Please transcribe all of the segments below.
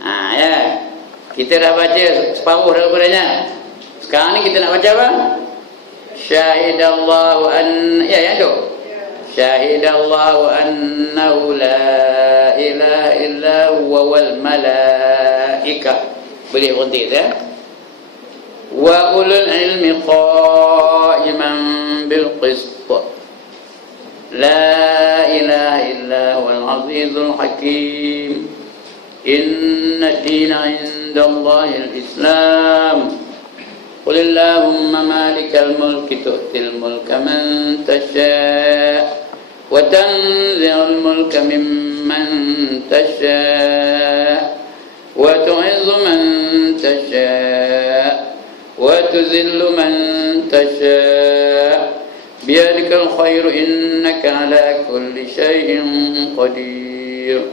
Ya. Kita dah baca separuh daripadanya. Sekarang ni kita nak baca apa? Syahidallahu an, ya yang tu. Syahidallahu annahu la ilaha illa huwa wal malaikah. Boleh berhenti ya. Wa ulul ilmi qa'iman bil qist. La ilaha illa huwal azizul hakim. Inna dina indallahil islam. Qulillahumma malikal mulki tu'til mulka man tasha' wa tanzi'ul mulka mimman tasha' wa tu'izzu man tasha' wa tuzillu man tasha' biyadikal khairu innaka ala kulli shay'in qadir.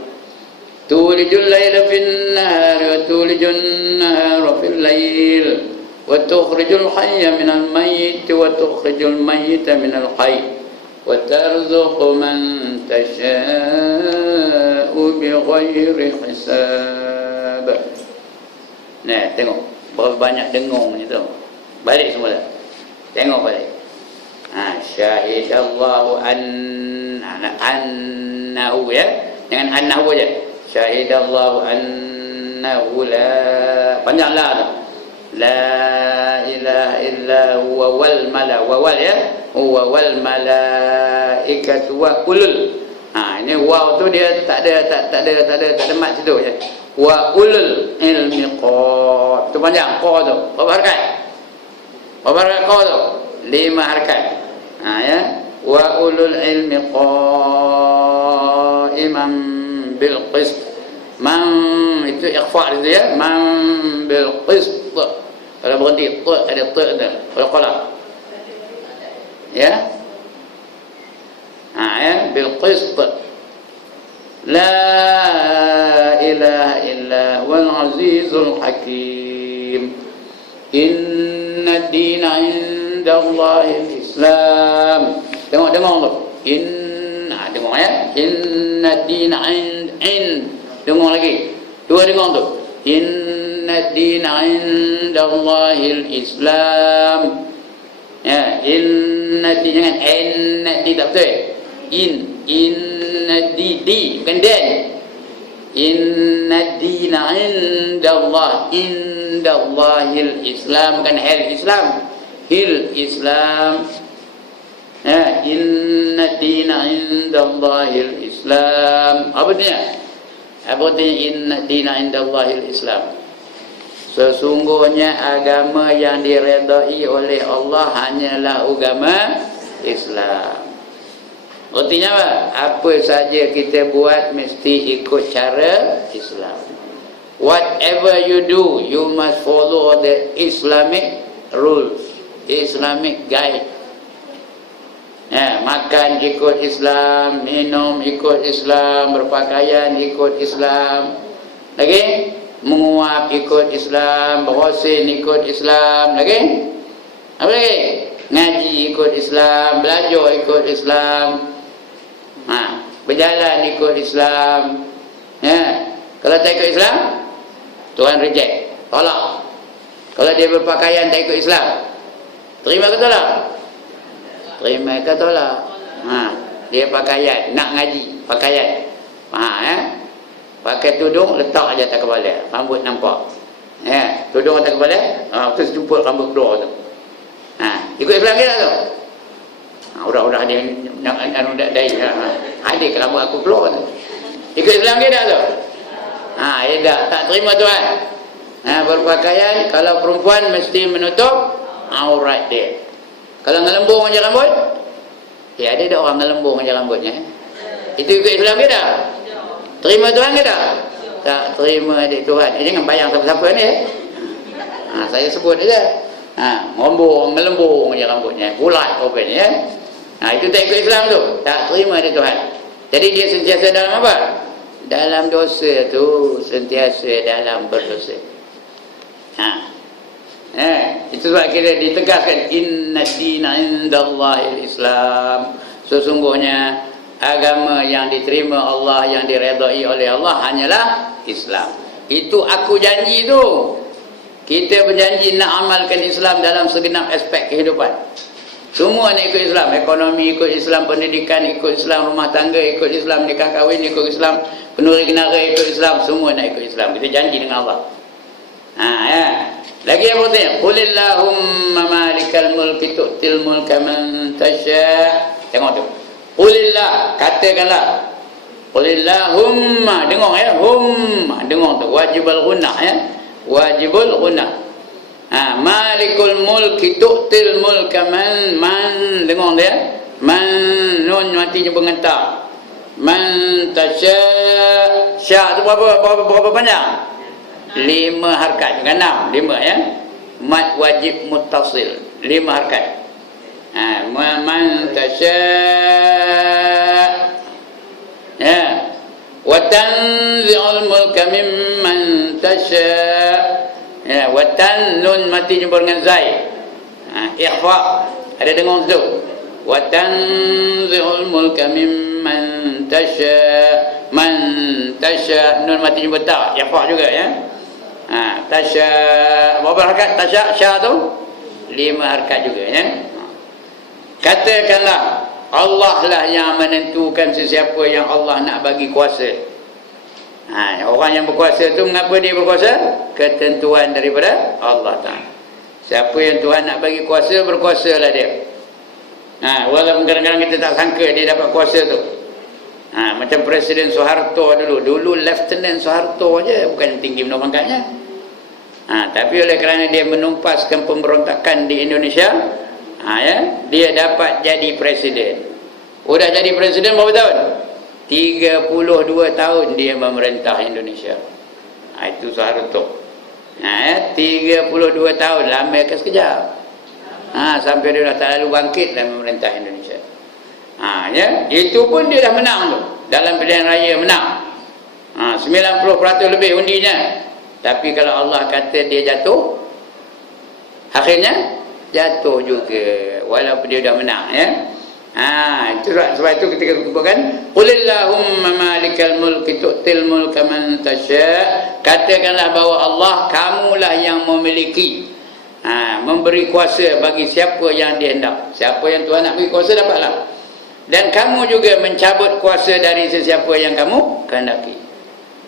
Tulijul layla fin nahari wa tulijun nahara fil layl wa tukhrijul hayya minal mayyiti wa tukhrijul mayyita minal hayy wa tarzuqu man tasha'u bighairi hisab. Nah, tengok berapa banyak dengung ni tu. Balik semula dah. Tengok balik. Syahidallahu annahu ya. Jangan annahu aja. Syahidallahu annahu la, panjang la tu. La ilaha illa huwa wal mala wa wal ya. Huwa wal malaikatu wa ulul. Ini waw tu dia tak ada mat situ je. Wa ulul ilmi qad. Tu panjang qa tu. Berapa harakat? Berapa harakat qa tu? 5 harakat. Ya. Wa ulul ilmi qa'iman bil qist. Man itu ikhfa itu ya. Man bil qist. Kalau berhenti ada tu. Kalau qalam. Ya. Ya, bil qist. La ilaha illa huwal azizul hakim. Inna dina indallahil islam. Tengok tu. Dengar ya. Inna dina dengar lagi. 2 dengar tu. Inna dina indallahil islam. Ya, inna di, jangan inna di, tak betul. Inna di bukan dan. Inna dina indallahil islam, bukan hal islam. Hil islam. Ya, inna dina indallahil islam. Apa dia? Apa artinya inna dina indallahil islam? Sesungguhnya agama yang diredai oleh Allah hanyalah agama Islam. Artinya apa? Apa saja kita buat mesti ikut cara Islam. Whatever you do, you must follow the Islamic rules, Islamic guide. Ya, makan ikut Islam, minum ikut Islam, berpakaian ikut Islam. Lagi? Menguap ikut Islam, berhosin ikut Islam. Lagi? Apa lagi? Ngaji ikut Islam, belajar ikut Islam. Berjalan ikut Islam. Ya. Kalau tak ikut Islam, Tuhan reject, tolak. Kalau dia berpakaian tak ikut Islam, terima ke tolak? Terima ke tolak? Dia pakaian, nak ngaji, pakaian. Ya. Pakai tudung, letak aja atas kepala, rambut nampak. Ya, tudung atas kepala, terus jumpa rambut keluar tu. Ikut Islam ke tak tu? Udah dia nak dai. Adik ke rambut aku keluar tu. Ikut Islam ke tak tu? Dia tak terima Tuhan. Berpakaian, kalau perempuan mesti menutup aurat dia. Kalau ngelembung macam rambut, ya ada orang ngelembung macam rambutnya. Itu ikut Islam ke tak? Terima Tuhan ke tak? Tak terima adik Tuhan. Jangan bayang siapa-siapa ni. Saya sebut saja. Ngelembung je rambutnya, bulat rupanya. Itu tak ikut Islam tu. Tak terima adik Tuhan. Jadi dia sentiasa dalam apa? Dalam dosa tu, sentiasa dalam berdosa. Itu sebab kita ditegaskan inna dina indallahil islam. Sesungguhnya agama yang diterima Allah, yang diredai oleh Allah hanyalah Islam. Itu aku janji tu. Kita berjanji nak amalkan Islam dalam segenap aspek kehidupan. Semua nak ikut Islam. Ekonomi ikut Islam, pendidikan ikut Islam, rumah tangga ikut Islam, nikah kahwin ikut Islam, penuri kenara ikut Islam, semua nak ikut Islam. Kita janji dengan Allah. Ya. Lagi yang bertanya, qulillahumma malikal mulki tu'til mulka man tasya'. Tengok tu. Qulillah, katakanlah. Qulillahumma, dengar ya, humma, dengar tu. Wajibul ghunnah ya. Wajibul ghunnah. Malikul mulki tu'til mulka man, dengar dia. Man, nun matinya pengentar. Man tasya'. Sya' tu berapa panjang? 5 harakat, bukan 6, 5 ya. Mad wajib muttasil, 5 harakat. Man tasya' ya. Wa tanzi'ul mulka mimman tasya' ya. Wa tan, nun mati jumpa dengan zai. Ikhfa, ada dengar tu. Wa tanzi'ul mulka mimman tasya'. Man tasya', nun mati jumpa ta, ikhfa juga ya. Tasya', berapa harakat tasya'? Sya' tu 5 harakat juga ya. Katakanlah, Allah lah yang menentukan sesiapa yang Allah nak bagi kuasa. Orang yang berkuasa tu, mengapa dia berkuasa? Ketentuan daripada Allah Ta'ala. Siapa yang Tuhan nak bagi kuasa, berkuasalah dia. Walaupun kadang-kadang kita tak sangka dia dapat kuasa tu. Macam Presiden Soeharto dulu Lieutenant Soeharto je, bukan tinggi menurut pangkatnya. Tapi oleh kerana dia menumpaskan pemberontakan di Indonesia, dia dapat jadi presiden. Udah jadi presiden berapa tahun? 32 tahun dia memerintah Indonesia. Itu Soeharto. 32 tahun, lama ke sekejap. Sampai dia dah tak lalu bangkit dalam memerintah Indonesia. Ya, itu pun dia dah menang tu. Dalam pilihan raya menang. 90% lebih undinya. Tapi kalau Allah kata dia jatuh, akhirnya jatuh juga walaupun dia dah menang ya. Sebab itu ketika disebutkan qulillahumma malikal mulki tu'til mulka man tasya', katakanlah bahawa Allah kamulah yang memiliki, memberi kuasa bagi siapa yang dia hendak. Siapa yang Tuhan nak beri kuasa dapatlah. Dan kamu juga mencabut kuasa dari sesiapa yang kamu kehendaki.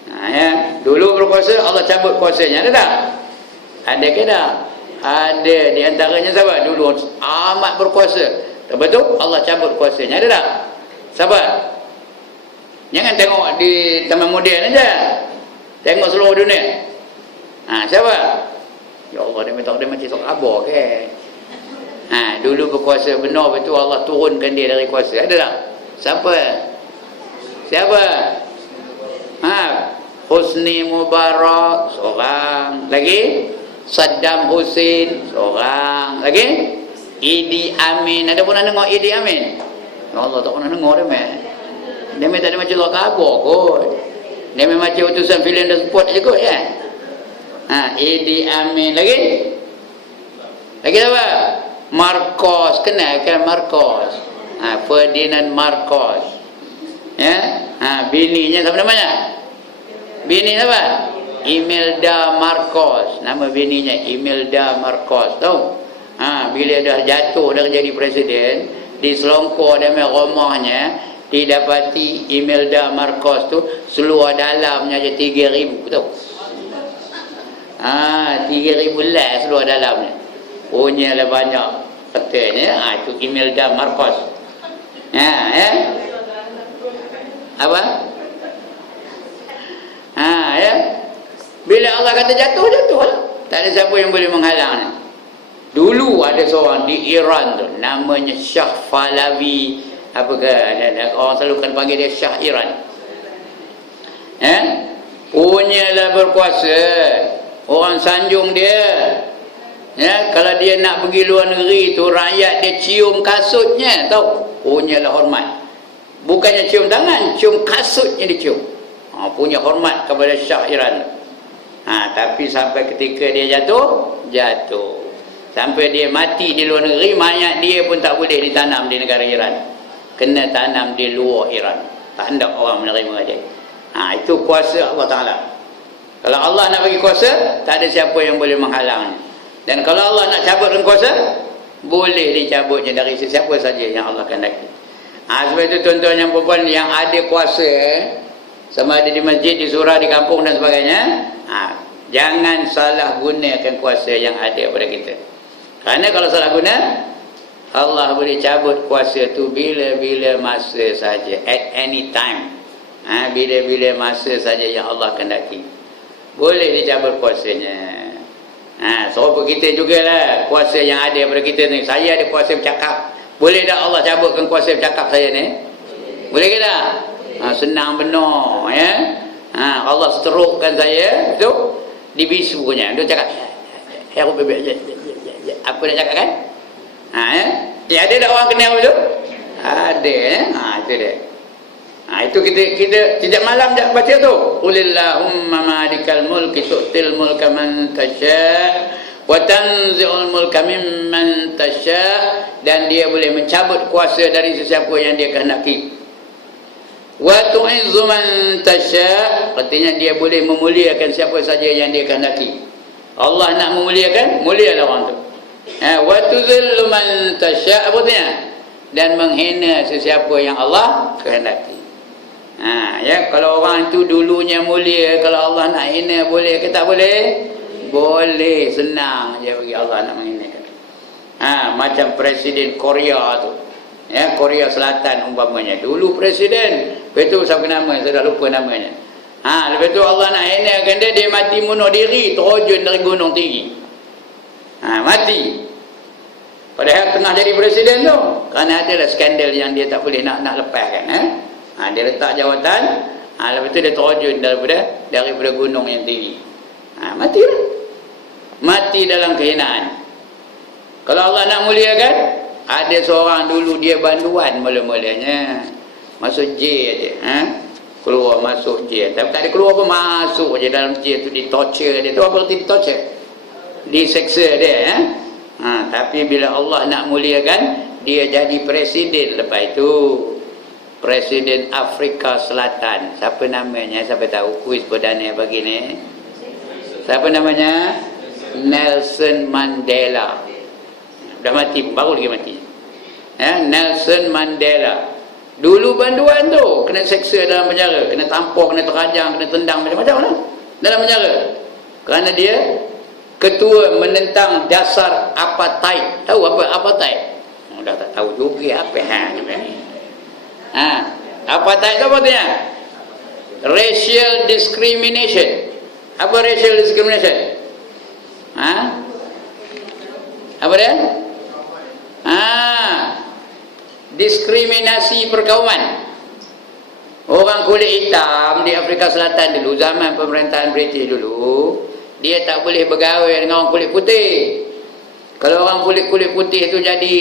Ya. Dulu berkuasa, Allah cabut kuasanya. Ada tak? Ada ke tak? Ada. Di antaranya siapa? Dulu amat berkuasa. Betul? Allah cabut kuasanya. Ada tak? Sabar. Jangan tengok di taman moden aja. Tengok seluruh dunia. Siapa? Ya Allah, dia minta dia macam sok abah ke? Dulu berkuasa benar betul, Allah turunkan dia dari kuasa. Ada tak? Siapa? Siapa? Husni Mubarak seorang. Lagi Saddam Hussein seorang. Lagi Idi Amin. Ada pernah dengar Idi Amin? Ya Allah, tak pernah dengar dia. Dia tak ada macam luar kabar kot. Dia macam utusan filen dan support je kot ya. Idi Amin. Lagi apa? Marcos, kenal kan Marcos? Ferdinand Marcos. Ya? Bininya siapa namanya? Bini siapa? Imelda Marcos. Nama bininya Imelda Marcos. Tahu? Bila dah jatuh dah jadi presiden, di Selangor dan rumahnya didapati Imelda Marcos tu seluar dalamnya aja 3,000 tahu. 3,000 lah seluar dalamnya. Punyalah banyak katanya. Itu Imelda Marcos. Apa? Ya. Bila Allah kata jatuh, jatuh lah. Tak ada siapa yang boleh menghalangnya. Dulu ada seorang di Iran tu, namanya Shah Pahlavi. Orang selalu kan panggil dia Shah Iran. Punyalah berkuasa. Orang sanjung dia. Ya, kalau dia nak pergi luar negeri tu, rakyat dia cium kasutnya, tahu? Punyalah hormat. Bukannya cium tangan, cium kasutnya dia cium. Punya hormat kepada Shah Iran. Tapi sampai ketika dia jatuh, sampai dia mati di luar negeri, mayat dia pun tak boleh ditanam di negara Iran. Kena tanam di luar Iran. Tak hendak orang menerima dia. Itu kuasa Allah Ta'ala. Kalau Allah nak bagi kuasa, tak ada siapa yang boleh menghalangnya. Dan kalau Allah nak cabutkan kuasa, boleh dicabutnya dari sesiapa saja yang Allah kehendaki. Sebab itu tuan-tuan yang perempuan yang ada kuasa, sama ada di masjid, di surau, di kampung dan sebagainya, jangan salah gunakan kuasa yang ada pada kita. Kerana kalau salah guna, Allah boleh cabut kuasa tu bila-bila masa saja, at any time. Bila-bila masa saja yang Allah kehendaki, boleh dicabut kuasanya. Serupa kita jugalah, kuasa yang ada pada kita ni. Saya ada kuasa bercakap, boleh tak Allah cabutkan kuasa bercakap saya ni? Boleh ke tak? Senang benar, ya. Allah seterukkan saya, betul? Dibisunya, dia cakap, apa nak cakap kan? Ada tak orang kenal betul? Ada, itu dia. Itu kita sejak malam dah baca tu. Qulillahumma malikal mulki tu'til mulka man tasya' wa tanzi'ul mulka mimman tasya', dan dia boleh mencabut kuasa dari sesiapa yang dia kehendaki. Wa tu'izzu man tasya', artinya dia boleh memuliakan siapa saja yang dia kehendaki. Allah nak memuliakan, mulialah orang tu. Wa tuzillu man tasya', artinya dan menghina sesiapa yang Allah kehendaki. Ya, kalau orang itu dulunya mulia, kalau Allah nak hina boleh ke tak boleh? Boleh, senang je bagi Allah nak menghinakan. Macam Presiden Korea tu, ya, Korea Selatan umpamanya, dulu presiden, lepas tu siapa nama, saya dah lupa namanya. Lepas tu Allah nak hinakan dia, dia mati bunuh diri, terjun dari gunung tinggi. Mati. Padahal tengah jadi presiden tu, kerana adalah skandal yang dia tak boleh nak lepaskan. Dia letak jawatan, lepas tu dia terjun daripada gunung yang tinggi. Matilah. Mati dalam kehinaan. Kalau Allah nak muliakan, ada seorang dulu dia banduan mula-mulanya, masuk jail aja, keluar masuk jail, tapi tak ada keluar pun, masuk je dalam jail tu, di-torture dia. Tu apa arti di-torture? Diseksa dia. Tapi bila Allah nak muliakan, dia jadi presiden. Lepas itu Presiden Afrika Selatan, siapa namanya, siapa tahu? Kuis perdana pagi ni. Siapa namanya? Nelson Mandela. Dah mati, baru lagi mati. Nelson Mandela. Dulu banduan tu kena seksa dalam penjara, kena tampar, kena terajang, kena tendang macam-macam lah dalam penjara. Kerana dia ketua menentang dasar apartheid. Tahu apa apartheid? Dah tak tahu juga apa apartheid itu apa artinya? Racial discrimination. Apa racial discrimination? Apa dia? Diskriminasi perkauman. Orang kulit hitam di Afrika Selatan dulu, zaman pemerintahan British dulu, dia tak boleh bergaul dengan orang kulit putih. Kalau orang kulit putih itu jadi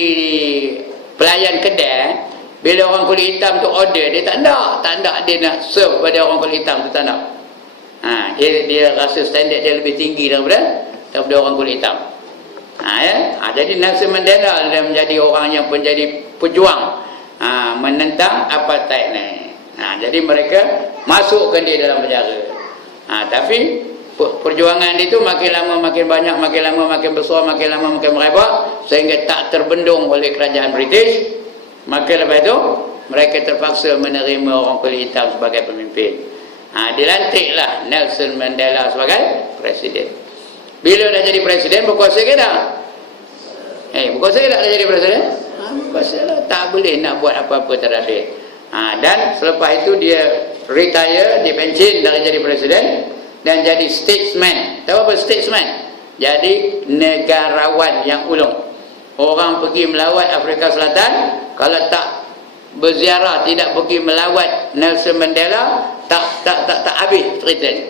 pelayan kedai, bila orang kulit hitam tu order, dia tak nak dia nak serve pada orang kulit hitam tu, tak nak. Dia rasa standard dia lebih tinggi daripada orang kulit hitam. Jadi Nelson Mandela dia menjadi orang yang menjadi pejuang menentang apartheid ni. Jadi mereka masukkan dia dalam penjara. Tapi perjuangan dia tu makin lama makin banyak, makin lama makin besar, makin lama makin merebak, sehingga tak terbendung oleh kerajaan British. Maka lepas itu mereka terpaksa menerima orang kulit hitam sebagai pemimpin. Dilantiklah Nelson Mandela sebagai presiden. Bila dah jadi presiden, berkuasa ke tak? Berkuasa ke tak dah jadi presiden? Berkuasa lah. Tak boleh nak buat apa-apa terhadap dia. Dan selepas itu dia retire, dia pension dari jadi presiden dan jadi statesman. Tahu apa statesman? Jadi negarawan yang ulung. Orang pergi melawat Afrika Selatan, kalau tak berziarah, tidak pergi melawat Nelson Mandela, tak habis cerita ni.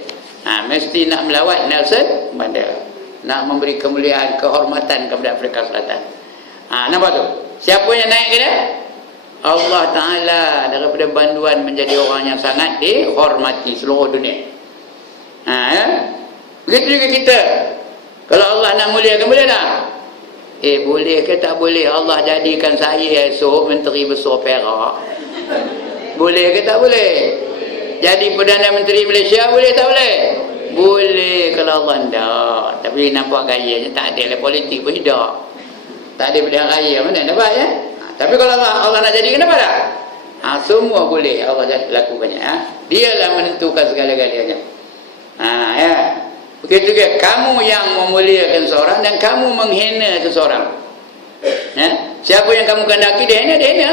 Mesti nak melawat Nelson Mandela, nak memberi kemuliaan, kehormatan kepada Afrika Selatan. Nampak tu? Siapa yang naik ke dia? Allah Ta'ala daripada banduan menjadi orang yang sangat dihormati seluruh dunia. Begitu juga kita. Kalau Allah nak muliakan, boleh tak? Boleh ke tak boleh? Allah jadikan saya esok Menteri Besar Perak. Boleh ke tak boleh? Jadi Perdana Menteri Malaysia, boleh tak boleh? Boleh. Allah ndak. Tapi nampak gayanya tak ada lah politik pun hidup. Tak ada pilihan raya mana dapat ya. Tapi kalau Allah nak jadi kenapa tak? Semua boleh Allah lakukannya. Dialah menentukan segala-galanya. Ya. Begitu juga kamu yang memuliakan seorang dan kamu menghina seseorang. Ya. Siapa yang kamu kehendaki dia hina.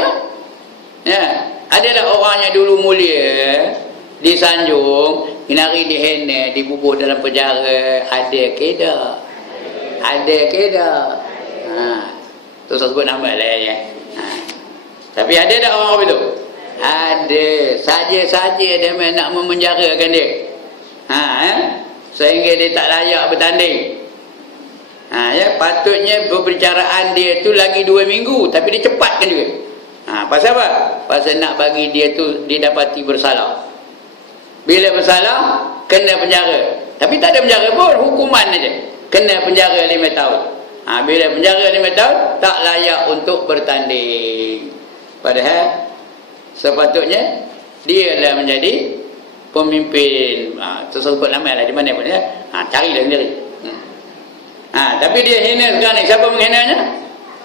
Ya. Adalah orang yang dulu mulia, disanjung, hari dihina, dibubur dalam penjara, ada ke tak? Ada ke tak? Tu saya sebut nama lah ya. Tapi ada tak orang itu? Ada. Saja-saja dia nak memenjarakan dia. Sehingga dia tak layak bertanding. Ya, patutnya perbicaraan dia tu lagi 2 minggu, tapi dia cepatkan juga. Pasal apa? Pasal nak bagi dia tu didapati bersalah. Bila bersalah, kena penjara. Tapi tak ada penjara pun, hukuman aja. Kena penjara 5 tahun. Bila penjara 5 tahun, tak layak untuk bertanding. Padahal sepatutnya dia lah menjadi pemimpin. Sebut nama lah di mana pun ya. Carilah sendiri. Tapi dia hina sekarang ni. Siapa menghinanya?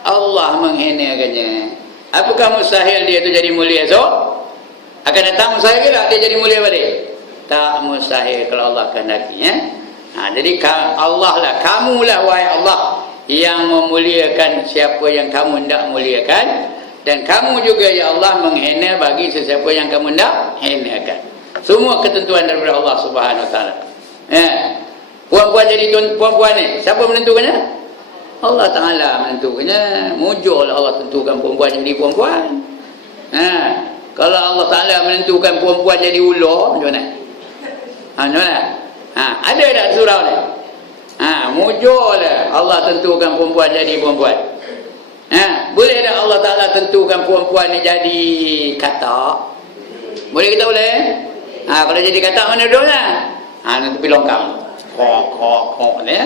Allah menghinakannya. Apakah mustahil dia tu jadi mulia akan datang mustahil ke tak dia jadi mulia balik? Tak mustahil kalau Allah kehendaki ya. Jadi Allah lah, kamulah wahai Allah yang memuliakan siapa yang kamu hendak muliakan, dan kamu juga ya Allah menghina bagi sesiapa yang kamu hendak hinakan. Semua ketentuan daripada Allah Subhanahu Wa Taala. Puan-puan jadi puan-puan ni, siapa menentukannya? Allah Ta'ala menentukannya. Mujurlah Allah tentukan perempuan jadi perempuan. Kalau Allah Ta'ala menentukan perempuan jadi ular, macam mana? Macam mana? Ada tak surau ni? Mujurlah Allah tentukan perempuan jadi perempuan. Boleh tak Allah Ta'ala tentukan perempuan ni jadi katak? Boleh kita boleh? Kalau jadi katak mana duduknya? Nanti pergi longkang. Kok ni ya.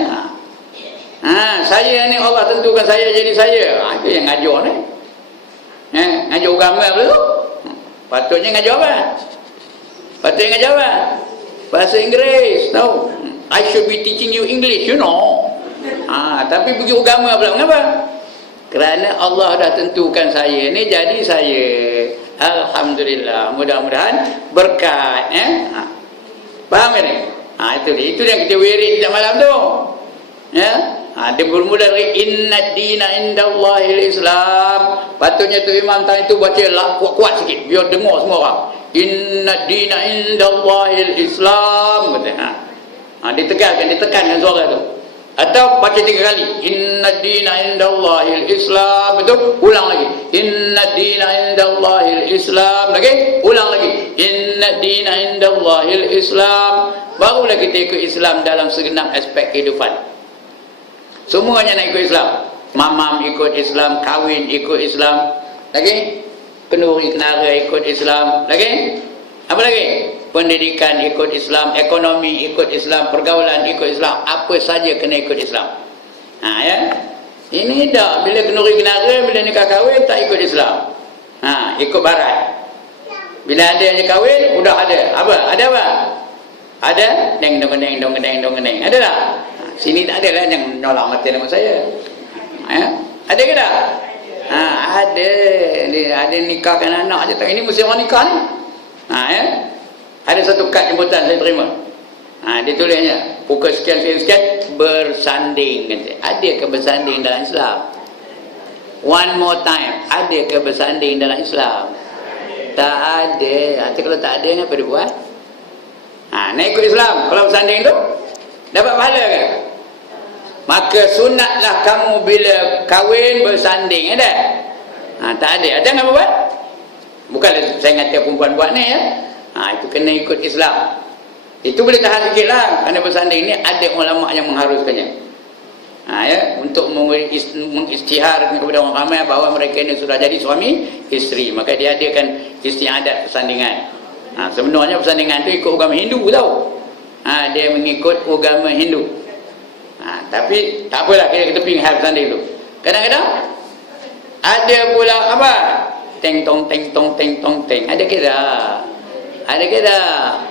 Saya ni Allah tentukan saya jadi saya. Itu yang ngajar ni. Ngajar agama apa tu? Patutnya ngajar apa? Patutnya ngajar apa? Bahasa Inggeris, tahu? I should be teaching you English, you know. Tapi pergi agama pula. Mengapa? Kerana Allah dah tentukan saya ni jadi saya. Alhamdulillah. Mudah-mudahan berkat. Faham ke ni? Itu yang kita wirid setiap malam tu. Ya. Dia bermula dari inna dina indallahil Islam. Patutnya tu imam tadi tu baca kuat-kuat sikit biar dengar semua orang. Inna dina indallahil Islam. Ditekankan suara tu. Atau baca 3 kali. Inna dina indallahil Islam. Betul? Ulang lagi. Inna dina indallahil Islam. Lagi? Ulang lagi. Inna dina indallahil Islam. Barulah kita ikut Islam dalam segenap aspek kehidupan. Semuanya nak ikut Islam. Mamam ikut Islam, kahwin ikut Islam. Lagi? Kenduri kenara ikut Islam. Lagi? Apa lagi? Pendidikan ikut Islam, ekonomi ikut Islam, pergaulan ikut Islam. Apa saja kena ikut Islam. Ya. Ini dah bila kenduri kenara, bila nikah kahwin tak ikut Islam. Ikut barat. Bila ada yang kahwin, udah ada. Apa? Ada apa? Ada? Deng dong deng dong deng dong deng. Ada tak? Sini tak ada lah yang nolak mati nama saya. Ada ke tak? Ada. Ada nikahkan anak je. Ini mesti orang nikah ni. Ada satu kad jemputan saya terima. Dia tulisnya pukul sekian bersanding. Ada ke bersanding dalam Islam? One more time. Ada ke bersanding dalam Islam? Tak ada. Kalau tak ada, apa dia buat? Nak ikut Islam. Kalau bersanding tu dapat pahala ke? Maka sunatlah kamu bila kahwin bersanding. Ada? Tak ada. Ada apa buat? Bukanlah saya ngata perempuan buat ni ya. Itu kena ikut Islam. Itu boleh tahan sikit lah. Kerana bersanding ni ada ulama yang mengharuskannya. Ya, untuk mengisytiharkan kepada orang ramai bahawa mereka ini sudah jadi suami isteri. Maka dia adakan istiadat persandingan. Sebenarnya persandingan tu ikut agama Hindu tau. Dia mengikut agama Hindu. Tapi tak apalah, kita tepi hal persanding tu. Kadang-kadang ada pula apa? Teng tong teng tong teng tong teng. Ada ke tak? Ada ke tak?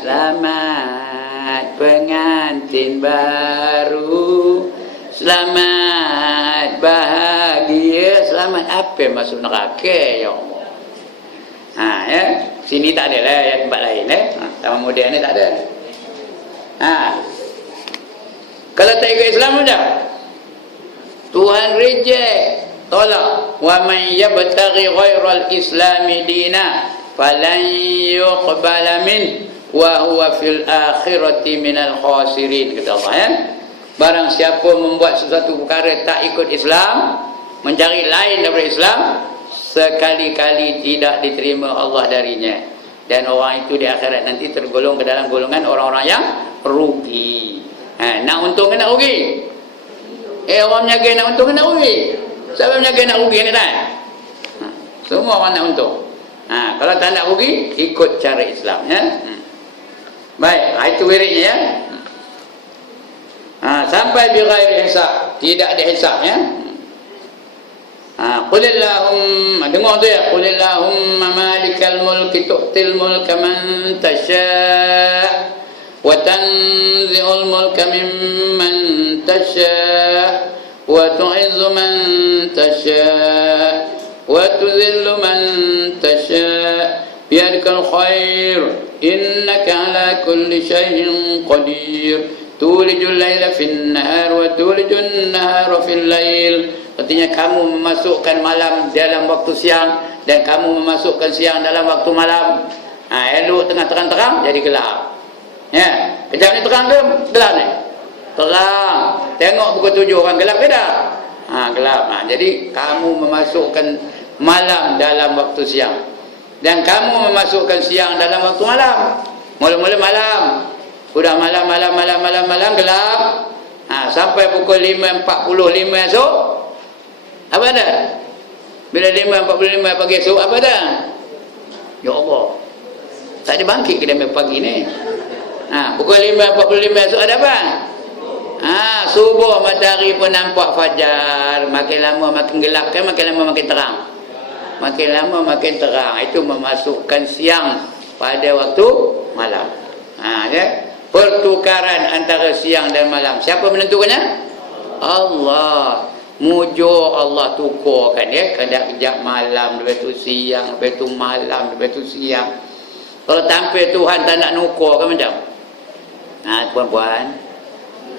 Selamat pengantin pengantin baru. Selamat bahagia. Selamat apa masuk neraka ya Allah. Ya. Sini tak ada lah ya, tempat lain Taman Muda ni tak ada. Kalau tak ikut Islam dah Tuhan reject, tolak. Wa man yabtaghi ghairal islami dina falan yuqbala min wa huwa fil akhirati minal khasirin, kata Allah ya. Barang siapa membuat sesuatu perkara tak ikut Islam, mencari lain daripada Islam, sekali-kali tidak diterima Allah darinya, dan orang itu di akhirat nanti tergolong ke dalam golongan orang-orang yang rugi. Nak untung ke nak rugi? Orang menyaga nak untung ke nak rugi? Siapa menyaga nak rugi ni tak? Semua orang nak untung. Kalau tak nak rugi, ikut cara Islam ya. Baik, itu wiridnya ya. Sampai bi ghairi hisab, tidak dihisab ya. Qulillahumma, dengar tu ya, qulillahumma malikal mulki tu'til mulka man tasha' wa tanzi'ul mulka mimman tasha' wa tu'izzu man tasha' wa tuzillu man tasha' biyadikal khair innaka ala kulli syai'in qadir tulijul laila fin nahar wa tulijun nahara fil lail. Artinya kamu memasukkan malam dalam waktu siang dan kamu memasukkan siang dalam waktu malam. Elok tengah terang-terang jadi gelap. Ya, kejap ni terang ke gelap ni? Terang. Tengok pukul 7 orang gelap ke dah? Gelap. Jadi kamu memasukkan malam dalam waktu siang dan kamu memasukkan siang dalam waktu malam. Mula-mula malam, sudah malam gelap. Sampai pukul 5.45 esok, apa dah? Bila 5.45 pagi esok, apa dah? Ya Allah, tak ada bangkit ke dalam pagi ni. Pukul 5.45 esok ada apa? Subuh matahari pun nampak fajar. Makin lama makin gelap kan, makin lama makin terang. Makin lama makin terang. Itu memasukkan siang pada waktu malam. Ya. Pertukaran antara siang dan malam, siapa menentukannya? Allah. Mujo Allah tukarkan ya. Kejap malam, lepas tu siang, lepas tu malam, lepas tu siang. Kalau tanpa Tuhan tak nak nukar kan macam? Puan-puan.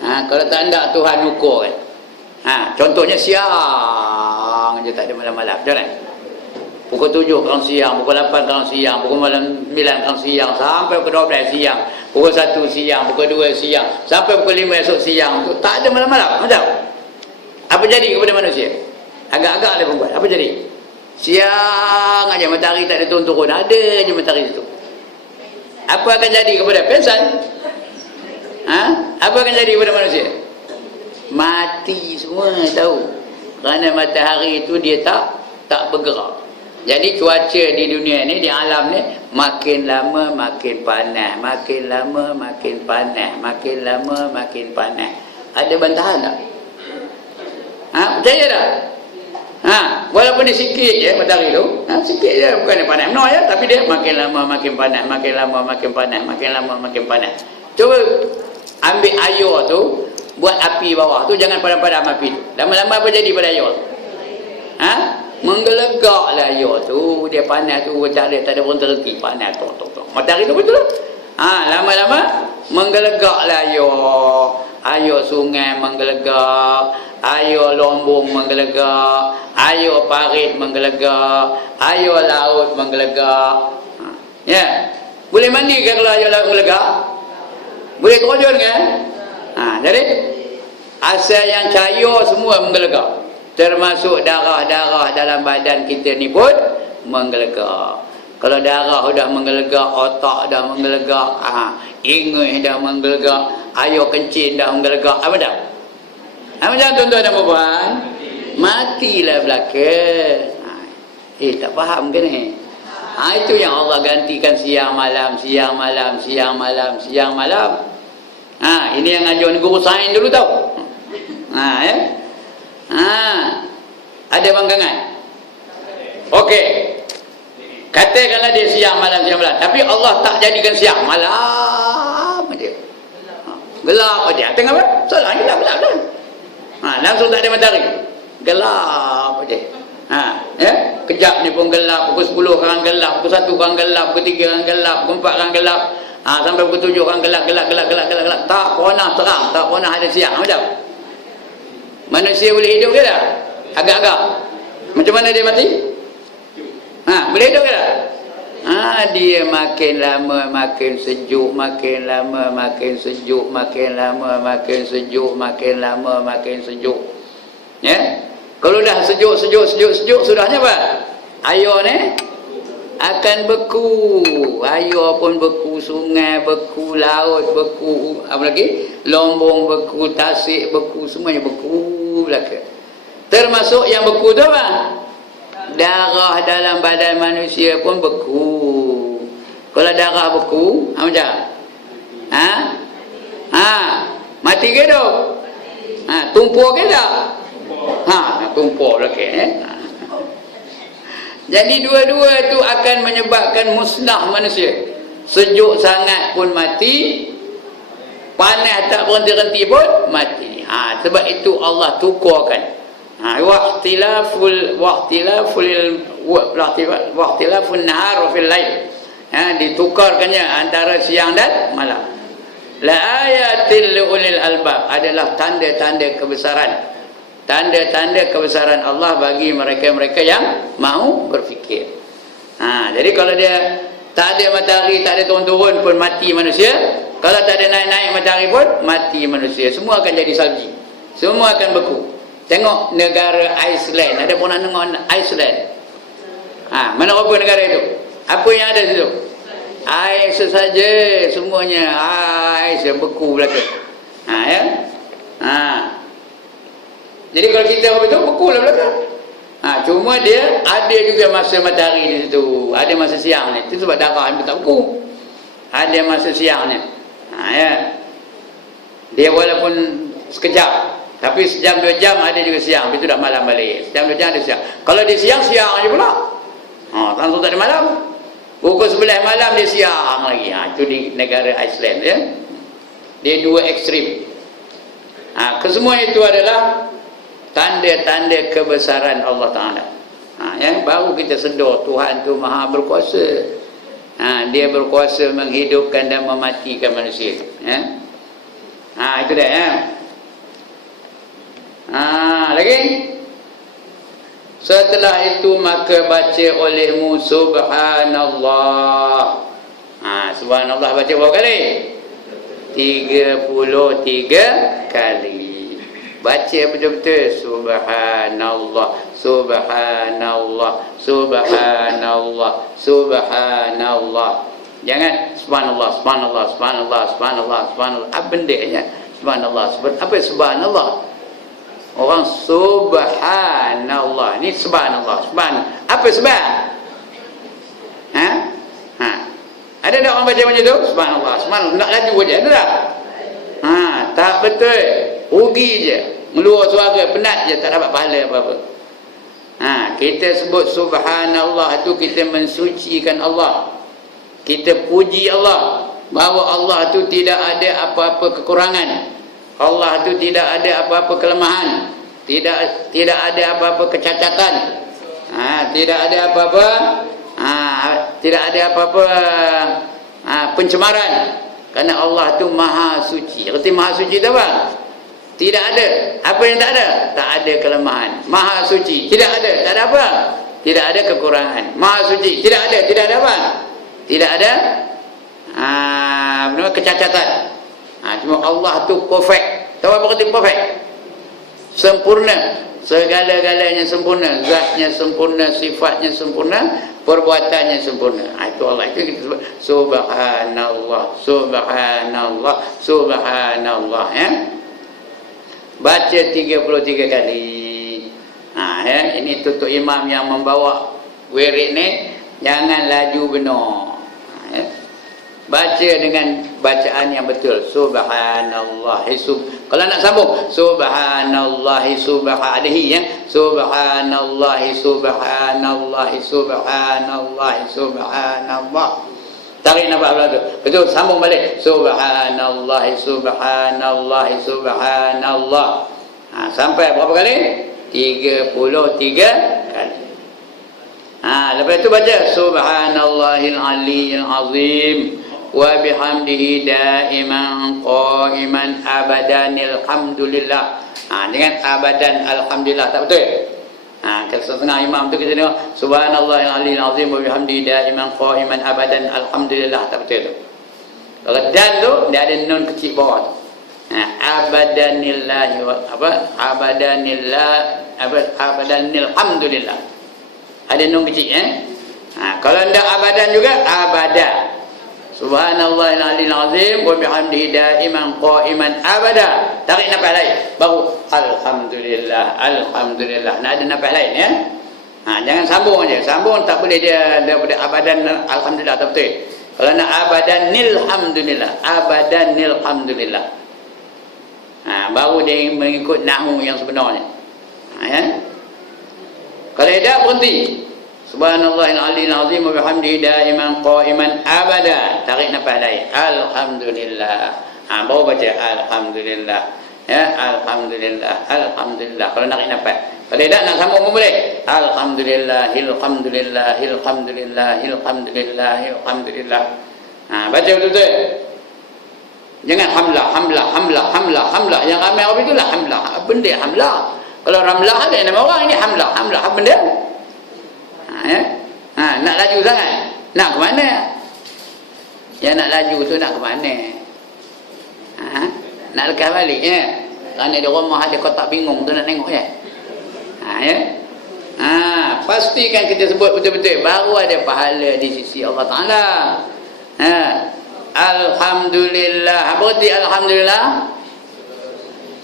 Kalau tak nak Tuhan nukar kan? Contohnya siang je, tak ada malam-malam. Jangan. Pukul 7 kang siang, pukul 8 kang siang, pukul malam 9 kang siang, sampai pukul 12 siang, pukul 1 siang, pukul 2 siang, sampai pukul 5 esok siang. Tu tak ada malam-malam. Macam apa jadi kepada manusia? Agak-agak dia buat. Apa jadi? Siang aja matahari tak ada turun-turun, ada je matahari situ. Apa akan jadi kepada pensan? Apa akan jadi kepada manusia? Mati semua, tahu. Kerana matahari itu dia tak bergerak. Jadi cuaca di dunia ni, di alam ni, makin lama makin panas, makin lama makin panas, makin lama makin panas. Ada bantahan tak? Percaya tak? Walaupun dia sikit je matahari tu, sikit je, bukan dia panas benar ya, tapi dia makin lama makin panas, makin lama makin panas, makin lama makin panas. Cuba ambil air tu, buat api bawah tu, jangan padam-padam api tu. Lama-lama apa jadi pada air? Menggelegak lah air tu, dia panas tu, tak ada pun terhenti, panas tok. Matahari tu betul. Lama-lama menggelegak lah air sungai menggelegak, air lombong menggelegak, air parit menggelegak, air laut menggelegak. Ya, boleh mandi ke kalau air laut menggelegak? Boleh terjun kan? Jadi asal yang cair semua menggelegak, termasuk darah-darah dalam badan kita ni pun menggelegak. Kalau darah dah menggelegak, otak dah menggelegak, ingus dah menggelegak, air kencing dah menggelegak, apa dah? Macam tuan-tuan dan puan, matilah belaka. Tak faham ke ni? Itu yang Allah gantikan siang malam, siang malam, siang malam, siang malam. Ini yang ajar guru sains dulu tahu. Ya. Ada bangkangan. Okey. Katakanlah dia siang malam, tapi Allah tak jadikan siang malam dia. Gelap aja. Tengah apa? Salah, gelap dah. Langsung tak ada matahari. Gelap aja. Kejap ni pun gelap, pukul 10 orang gelap, pukul 1 orang gelap, pukul 3 orang gelap, pukul 4 orang gelap. Sampai pukul 7 orang gelap. Tak pernah terang, tak pernah ada siang. Macam manusia boleh hidup ke tak? Agak-agak. Macam mana dia mati? Boleh hidup ke tak? Dia makin lama makin sejuk, makin lama makin sejuk, makin lama makin sejuk, makin lama makin sejuk. Ya? Kalau dah sejuk, sudahnya apa? Air ni akan beku. Air pun beku, sungai beku, laut beku, apa lagi? Lombong beku, tasik beku, semuanya beku belaka. Termasuk yang beku tu apa? Darah dalam badan manusia pun beku. Kalau darah beku, macam? Mati ke tu? Tumpur ke tak? Tumpur belaka. Jadi dua-dua itu akan menyebabkan musnah manusia. Sejuk sangat pun mati, panas tak berhenti-henti pun mati. Sebab itu Allah tukarkan. Waqtilafun nahar wa fil lail. Ditukarkannya antara siang dan malam. La ayatil ulil albab, adalah tanda-tanda kebesaran. Tanda-tanda kebesaran Allah bagi mereka-mereka yang mahu berfikir. Jadi kalau dia tak ada matahari, tak ada turun-turun pun mati manusia. Kalau tak ada naik-naik matahari pun mati manusia. Semua akan jadi salji. Semua akan beku. Tengok negara Iceland. Ada pernah tengok Iceland? Mana apa negara itu? Apa yang ada situ? Ais saja semuanya. Ais yang beku belaka. Jadi kalau kita apa tu beku lah belaka. Cuma dia ada juga masa matahari di situ. Ada masa siang ni. Itu sebab darah itu tak beku. Ada masa siang ni. Dia walaupun sekejap, tapi sejam 2 jam ada juga siang. Itu dah malam balik. Sejam 2 jam ada siang. Kalau dia siang aja pula. Langsung tak ada malam. Pukul 11 malam dia siang lagi. Itu di negara Iceland ya. Dia dua ekstrim. Kesemua itu adalah tanda-tanda kebesaran Allah Ta'ala. Baru kita sedar Tuhan tu maha berkuasa. Dia berkuasa menghidupkan dan mematikan manusia. Itu dah. Lagi setelah itu maka baca olehmu subhanallah. Subhanallah baca berapa kali? 33 kali. Baca betul-betul subhanallah, subhanallah, subhanallah, subhanallah. Jangan subhanallah, subhanallah, subhanallah, subhanallah, subhanallah. Apa bendanya? Subhanallah. Apa subhanallah? Orang subhanallah. Ini subhanallah. Apa sebab? Ada tak orang baca macam tu? Subhanallah, subhanallah. Nak laju aja, ada tak? Tak betul. Rugi je. Meluar suara, penat je, tak dapat pahala apa-apa. Kita sebut subhanallah itu kita mensucikan Allah. Kita puji Allah bahawa Allah itu tidak ada apa-apa kekurangan. Allah itu tidak ada apa-apa kelemahan. Tidak ada apa-apa kecacatan. Tidak ada apa-apa pencemaran. Kerana Allah itu maha suci. Arti maha suci itu apa? Tidak ada. Apa yang tak ada? Tak ada kelemahan. Maha suci. Tidak ada. Tak ada apa? Tidak ada kekurangan. Maha suci. Tidak ada. Tidak ada apa? Tidak ada kecacatan. Cuma Allah tu perfect. Tahu apa kata perfect? Sempurna. Segala-galanya sempurna. Zatnya sempurna. Sifatnya sempurna. Perbuatannya sempurna. Itu Allah. Itu kita sebut subhanallah. Subhanallah. Subhanallah. Baca 33 kali. Ini tutup imam yang membawa wirid ni, jangan laju benar. Baca dengan bacaan yang betul. Subhanallah. Kalau nak sambung, subhanallah subhanallahi subhanallah subhanallah subhanallah subhanallah. Tarik nafas pula tu. Betul, sambung balik. Subhanallah, subhanallah, subhanallah. Sampai berapa kali? 33 kali. Lepas itu baca subhanallahil aliyyil azim wa bihamdihi daiman qa'iman abadanil hamdulillah. Dengan abadan alhamdulillah, tak betul? Kalau setengah imam tu kita tengok subhanallahil aliyyil azim wa bihamdihi daiman qa'iman abadan alhamdulillah, tak betul tu. Kalau dan tu dia ada nun kecil bawah tu. Abadanillah abadanil hamdulillah. Ada nun kecil kalau ndak abadan juga abada. Subhanallahil aliyyil azim wa bihamdihi daiman qa'iman abada. Tarik nafas lain baru alhamdulillah, alhamdulillah. Nak ada nafas lain ya. Jangan sambung aja. Sambung tak boleh dia daripada abadan alhamdulillah, tak betul. Kalau nak abadanil hamdulillah, abadanil hamdulillah. Baru dia mengikut nahwu yang sebenarnya. Kalau tidak berhenti. Subhanallahil aliyyil azim wa bihamdihi daiman qa'iman abada. Tarik nafas lain. Alhamdulillah. Baru baca alhamdulillah. Ya, alhamdulillah, alhamdulillah. Kalau nak nafas. Kalau tidak nak sambung pun boleh. Alhamdulillahil hamdulillahil hamdulillahil hamdulillahil hamdulillah. Baca betul-betul. Jangan hamlah, hamlah, hamlah, hamlah, hamlah. Yang ramai orang itulah hamlah. Benda hamlah. Kalau ramlah ada nama orang, ini hamlah. Hamlah apa benda? Nak laju sangat. Nak ke mana? Yang nak laju tu nak ke mana? Nak lekas balik ya. Kerana di rumah ada kotak bingung tu nak tengok ya. Pastikan kita sebut betul-betul, baru ada pahala di sisi Allah Ta'ala. Alhamdulillah. Apa arti alhamdulillah?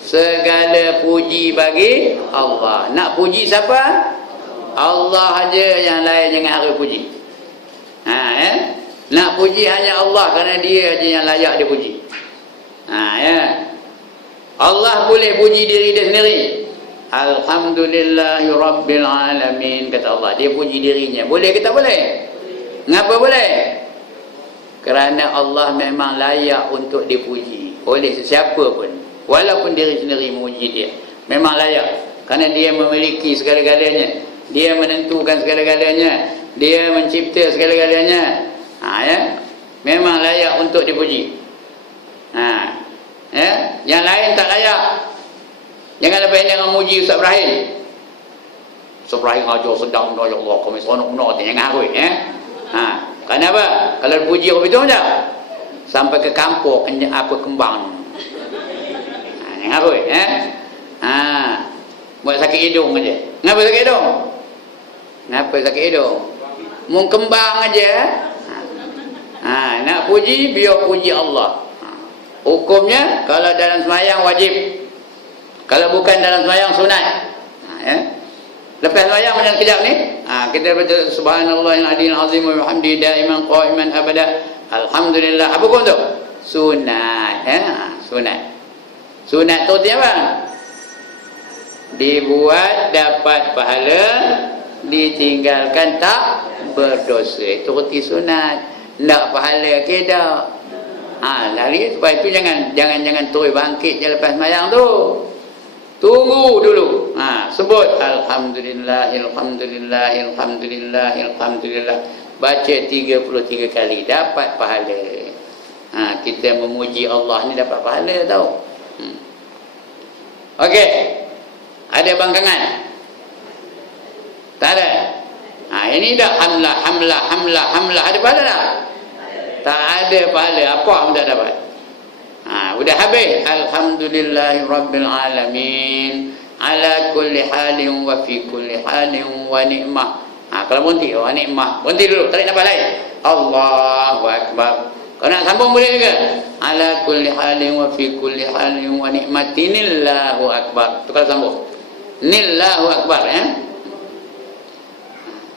Segala puji bagi Allah. Nak puji siapa? Allah aja, yang lain jangan harus puji. Nak puji hanya Allah, kerana dia aja yang layak dipuji. Allah boleh puji diri dia sendiri. Alhamdulillahi rabbil alamin, kata Allah. Dia puji dirinya. Boleh ke tak boleh? Ngapa boleh? Kerana Allah memang layak untuk dipuji oleh sesiapa pun. Walaupun diri sendiri memuji dia, memang layak. Kerana dia memiliki segala-galanya, dia menentukan segala-galanya, dia mencipta segala-galanya. Memang layak untuk dipuji. Yang lain tak layak. Jangan lepas ini dengan muji Ustaz Ibrahim. Ustaz Ibrahim ajar sedang dah, ya Allah, kami seronok benar. Jangan harus kenapa? Kalau dipuji orang itu macam sampai ke kampung apa kembang. Jangan harus buat sakit hidung aja. Ngapa sakit hidung? Ngapa sakit hidung? Mau kembang aja. Nak puji, biar puji Allah. Hukumnya kalau dalam sembahyang wajib. Kalau bukan dalam sembahyang sunat. Lepas sembahyang macam kejap ni, kita baca subhanallahil aliyyil azim wa bihamdihi daiman qa'iman abada. Alhamdulillah. Apa hukum tu? Sunat. Sunat. Sunat tu artinya apa? Dibuat dapat pahala, ditinggalkan tak berdosa. Itu erti sunat. Tak pahala ke tak? Lari supaya itu jangan terus bangkit je lepas sembahyang tu. Tunggu dulu. Sebut alhamdulillahil hamdulillahil hamdulillahil hamdulillah. Baca 33 kali dapat pahala. Kita memuji Allah ni dapat pahala tau. Okey. Ada bangkangan? Tak ada. Ini dah hamlah. Ada pahala tak? Tak ada pahala. Apa pun tak dapat. Sudah habis. Alhamdulillahi rabbil alamin ala kulli halin wa fi kulli halin wa ni'mah. Kalau berhenti, ni'mah. Berhenti dulu, tarik nafas lain. Allahu akbar. Kalau nak sambung boleh juga. Ala kulli halin wa fi kulli halin wa ni'matinillahu akbar. Tu kalau sambung. Nillahu akbar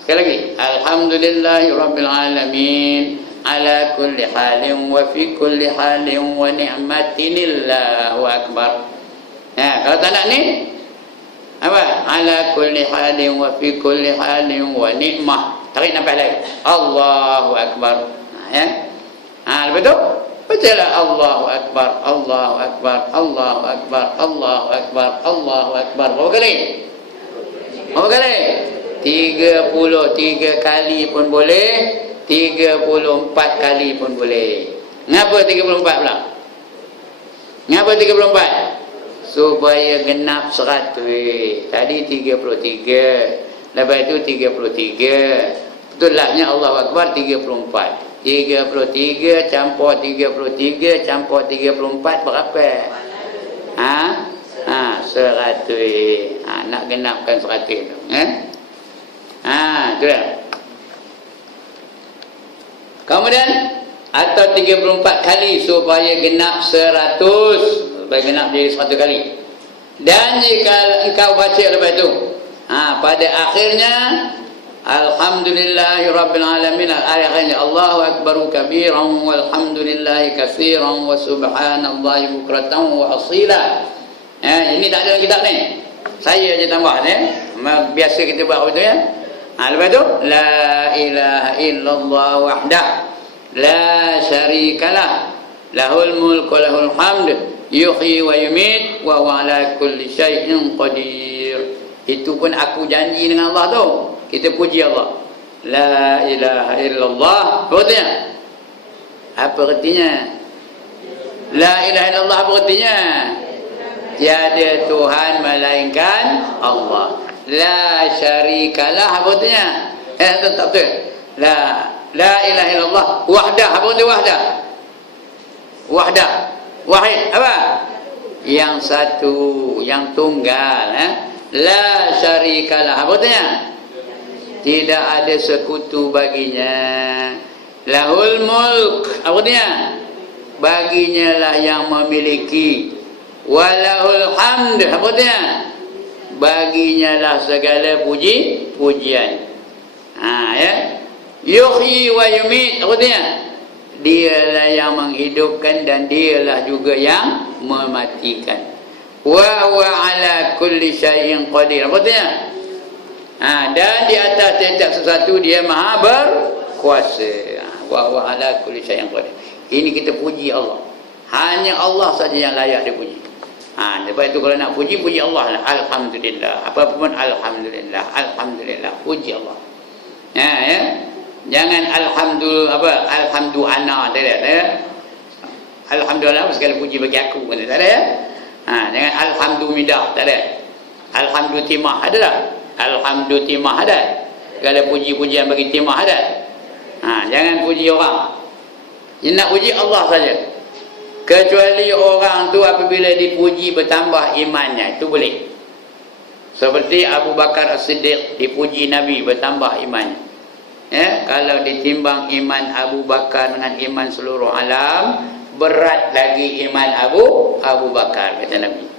Sekali lagi. Alhamdulillahi rabbil alamin ala kulli halin wa fi kulli halin wa ni'matinillahu akbar. Kalau tak nak ni apa? Ala kulli halin wa fi kulli halin wa ni'mah. Tarik nafas lain. Allahu akbar. Lepas tu bacalah Allahu Akbar, Allahu Akbar, Allahu Akbar, Allahu Akbar, Allahu Akbar. Berapa kali? Berapa kali? 33 kali pun boleh, 34 kali pun boleh. Ngapa 34 pula? Ngapa 34? Supaya genap 100. Tadi 33. Lepas itu 33. Betul lahnya Allahu Akbar 34. 33 campur 33 campur 34 berapa? 100. Nak genapkan 100 tu. Tu dah. Kemudian atau 34 kali supaya genap 100. Supaya genap jadi 100 kali. Dan jika engkau baca lepas itu, pada akhirnya Alhamdulillahirabbil alamin, akhirnya Allahu akbaru kabiran walhamdulillahi katsiran wa subhanallahi bukratan wa asila. Ini tak ada dalam kitab ni. Saya je tambah ni. Biasa kita buat begitu ya. Lepas tu la ilaha illallah wahdah la syarikalah lahul mulku wa lahul hamd yuhyi wa yumiit wa huwa ala kulli syai'in qadir. Itu pun aku janji dengan Allah tu. Kita puji Allah. La ilaha illallah. Apa artinya? Apa artinya? La ilaha illallah apa artinya? Tiada Tuhan melainkan Allah. La syarikalah apa artinya? Tak betul. La ilaha illallah wahdah. Apa artinya wahdah? Wahdah. Wahid apa? Yang satu, yang tunggal. La syarikalah apa artinya? Tidak ada sekutu baginya. Lahul mulk apa artinya? Baginya lah yang memiliki. Walahul hamd apa artinya? Baginya lah segala pujian. Ya. Yuhyi wa yumiit apa artinya? Dialah yang menghidupkan dan dialah juga yang mematikan. Wa huwa ala kulli syai'in qadir apa artinya? Dan di atas setiap sesuatu dia maha berkuasa. Wa huwa ala kulli syai'in qadir. Ini kita puji Allah. Hanya Allah saja yang layak dipuji. Lepas itu kalau nak puji Allah lah. Alhamdulillah. Apa pun alhamdulillah. Alhamdulillah. Puji Allah. Ya. Jangan alhamdulillah ana tak ada. Alhamdulillah segala puji bagi aku pun tak ada ya. Jangan alhamdulillah tak ada. Alhamdulillah ada tak? Alhamdulillah ada. Segala puji-pujian bagi timah ada. Jangan puji orang. Yang nak puji Allah saja. Kecuali orang tu apabila dipuji bertambah imannya, itu boleh. Seperti Abu Bakar As-Siddiq dipuji Nabi bertambah imannya. Kalau ditimbang iman Abu Bakar dengan iman seluruh alam, berat lagi iman Abu Bakar kata Nabi.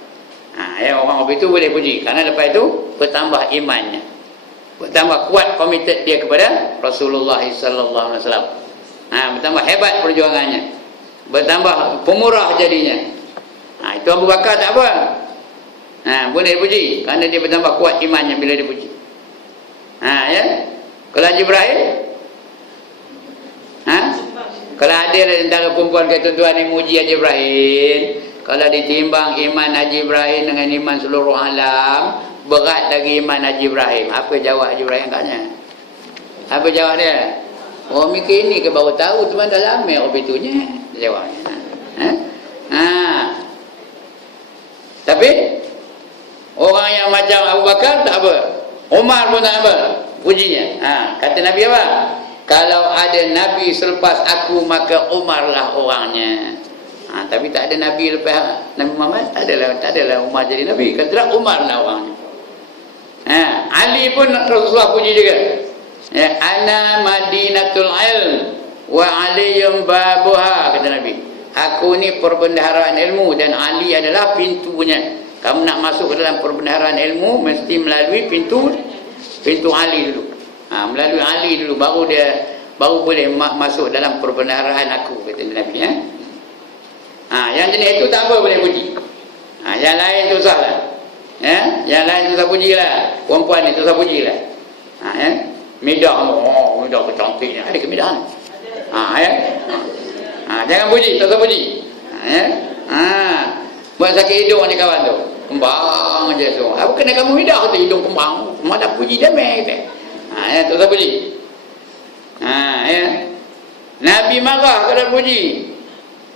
Orang itu boleh puji kerana lepas itu bertambah imannya, bertambah kuat komited dia kepada Rasulullah sallallahu alaihi wasallam. Bertambah hebat perjuangannya, bertambah pemurah jadinya. Itu Abu Bakar tak apa. Boleh dipuji kerana dia bertambah kuat imannya bila dipuji. Ya. Kalau Haji Ibrahim, kalau ada antara perempuan kata tuan ni muji Haji Ibrahim, kalau ditimbang iman Haji Ibrahim dengan iman seluruh alam, berat lagi iman Haji Ibrahim. Apa jawab Haji Ibrahim katanya? Apa jawab dia? Mikir ini ke baru tahu tuan dah lama orang itunya. Jawabnya. Tapi orang yang macam Abu Bakar tak apa. Umar pun tak apa. Pujinya. Kata Nabi apa? Kalau ada Nabi selepas aku maka Umar lah orangnya. Tapi tak ada Nabi lepas Nabi Muhammad, tak adalah Umar jadi Nabi. Kata Umar lah orangnya. Ali pun Rasulullah puji juga. Ana Madinatul Ilm wa Aliyum babuha, kata Nabi. Aku ni perbendaharaan ilmu dan Ali adalah pintunya. Kamu nak masuk ke dalam perbendaharaan ilmu mesti melalui pintu Ali dulu. Melalui Ali dulu baru boleh masuk dalam perbendaharaan aku, kata Nabi. Yang jenis itu tak apa boleh puji. Yang lain tu susahlah. Yang lain susah pujilah. Perempuan ni susah pujilah. Midah, midah kecantiknya. Ada ke midah ni? Jangan puji, tak usah puji. Ya. Buat sakit hidung ni kawan tu. Kembang je tu. Apa kena kamu hidah tu hidung kembang. Mana puji dia meh tu. Ya, tak usah puji. Ya. Nabi marah kalau puji.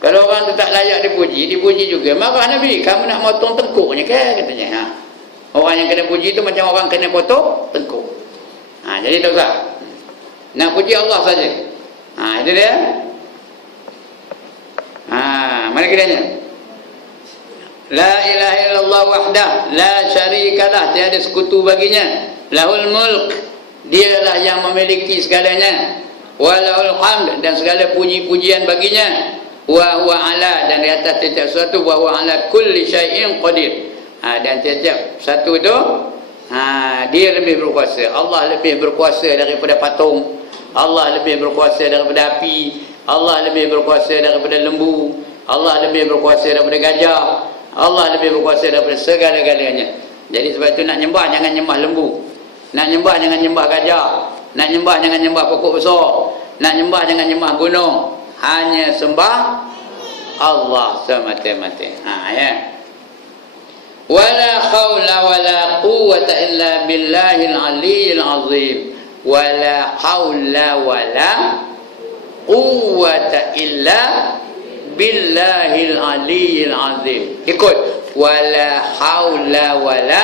Kalau orang tu tak layak dipuji juga. Marah Nabi, kamu nak motong tengkuknya ke katanya. Orang yang kena puji tu macam orang kena potong tengkuk. Jadi tak usah. Nak puji Allah saja. Itu dia. Mana kiranya? La ilaha illallah wahdah la syarikalah, tiada sekutu baginya. Lahul mulk, dialah yang memiliki segalanya. Walahul hamd, dan segala puji-pujian baginya. Wa huwa ala, dan di atas tiap sesuatu, wa huwa ala kulli syai'in qadir. Dan tiap satu itu dia lebih berkuasa. Allah lebih berkuasa daripada patung. Allah lebih berkuasa daripada api. Allah lebih berkuasa daripada lembu. Allah lebih berkuasa daripada gajah. Allah lebih berkuasa daripada segala-galanya. Jadi sebab itu nak nyembah jangan nyembah lembu. Nak nyembah jangan nyembah gajah. Nak nyembah jangan nyembah pokok besar. Nak nyembah jangan nyembah gunung. Hanya sembah Allah semata-mata. Ya. Wala haula wala quwwata illa billahil aliyyil azim. Wala haula wala quwwata illa billahil aliyyil azim. Ikut. Wala haula wala,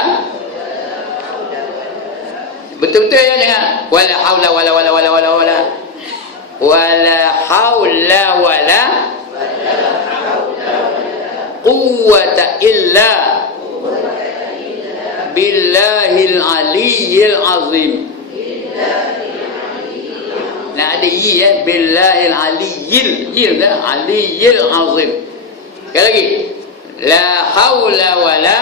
betul-betul ya, jangan wala haula wala wala wala wala wala wala haula wala quwwata illa billahil aliyyil azim. Nah ada i ya, billahil aliyyil aliyyil azim. Sekali lagi, la haula wala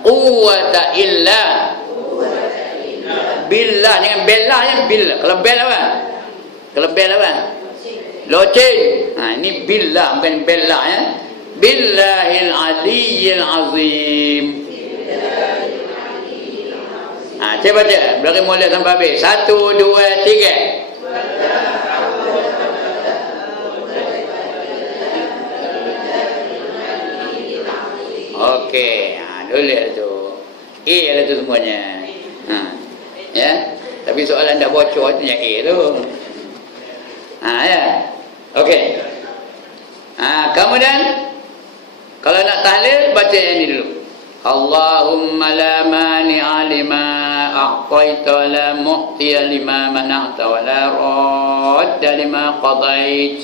quwwata illa billah. Jangan bella ya, billah. Kalau bel apa? Kalau bel apa? Loceng. Ini billah, bukan bella ya. Billahil aliyyil azim. Saya baca dari mula sampai habis. 1, 2, 3. Okey, boleh tu. Lah tu semuanya. Ya. Tapi soalan dah bocor tu yang tu. Ya. Okey. Kemudian kalau nak tahlil baca yang ini dulu. Allahumma la mani'a lima a'taita la mu'tiya lima mana'ta wa la radda lima qadait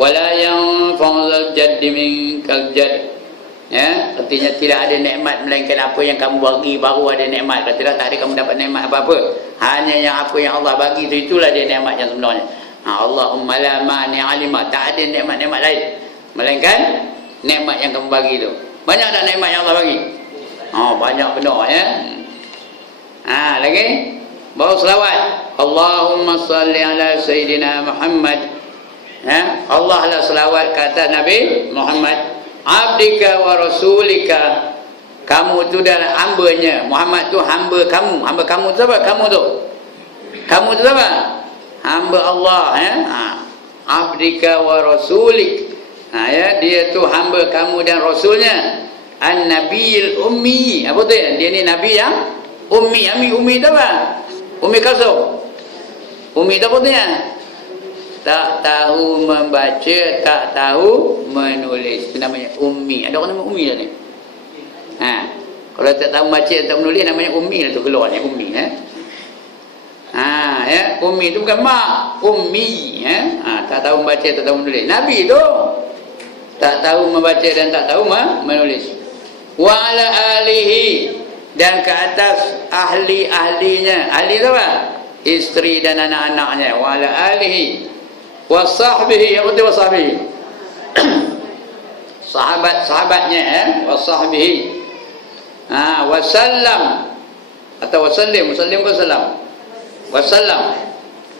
wa la yanfa'u dzal jaddi minkal jadd. Ya, artinya tidak ada nikmat melainkan apa yang kamu bagi, baru ada nikmat. Kalau tidak, tak ada kamu dapat nikmat apa-apa. Hanya yang apa yang Allah bagi itu, itulah dia nikmat yang sebenarnya. Allahumma la mani'a lima, tak ada nikmat-nikmat lain melainkan nikmat yang kamu bagi itu. Banyak tak nikmat yang Allah bagi? Banyak benar ya. Lagi baru selawat. Allahumma salli ala Sayyidina Muhammad. Allah lah selawat ke atas Nabi Muhammad, abdika wa rasulika. Kamu tu adalah hambanya. Muhammad tu hamba kamu. Hamba kamu tu apa? Kamu tu. Kamu tu apa? Hamba Allah ya. Abdika wa rasulik. Ya, dia tu hamba kamu dan rasulnya. An-nabiyil ummi. Apa tu ya? Dia ni nabi yang ummi. Ummi tu apa? Ummi kalsum. Ummi tu apa tu ya? Tak tahu membaca, tak tahu menulis. Itu namanya ummi. Ada orang nama ummi dah ni. Kalau tak tahu baca, tak menulis, namanya ummi lah tu, keluarnya ummi ya. Ummi tu bukan mak, ummi ya. Tak tahu membaca, tak tahu menulis. Nabi tu tak tahu membaca dan tak tahu menulis. Wa ala alihi, dan ke atas ahli-ahlinya. Ahli tu apa? Isteri dan anak-anaknya. Wa ala alihi wa sahbihi. Apa tu wa sahbihi? Sahabat-sahabatnya wa sahbihi. Wasallam atau wasallim. Wasallim ke salam?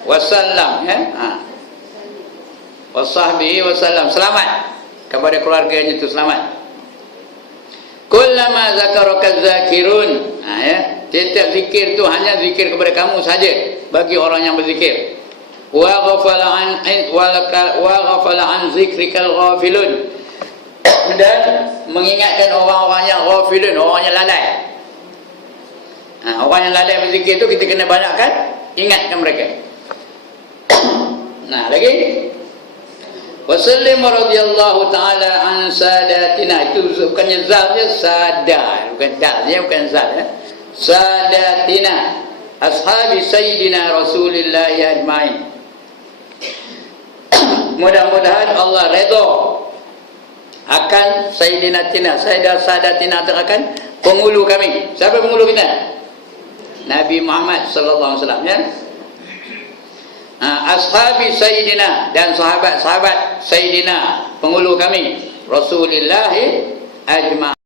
Wasallam ya. Wa sahbihi wasallam. Selamat kepada keluarganya itu, selamat. Kullama zakaraka zakirun. Ya, setiap zikir tu hanya zikir kepada kamu saja, bagi orang yang berzikir. wa ghafala an zikrikal ghafilun, dan mengingatkan orang-orang yang ghafilun, orang yang lalai. Orang yang lalai berzikir itu kita kena banyakkan ingatkan mereka. Nah, lagi wasallim radhiyallahu taala an sadatina, itu bukannya zalnya sada, bukan dalnya, bukan zal ya. Sadatina ashabi sayyidina Rasulillah ajmain. Mudah-mudahan Allah redha akan sayyidina tina, sadatina akan penghulu kami. Siapa penghulu kita? Nabi Muhammad sallallahu alaihi wasallam ya. Ashabi sayyidina, dan sahabat-sahabat sayyidina penghulu kami Rasulillah ajmain.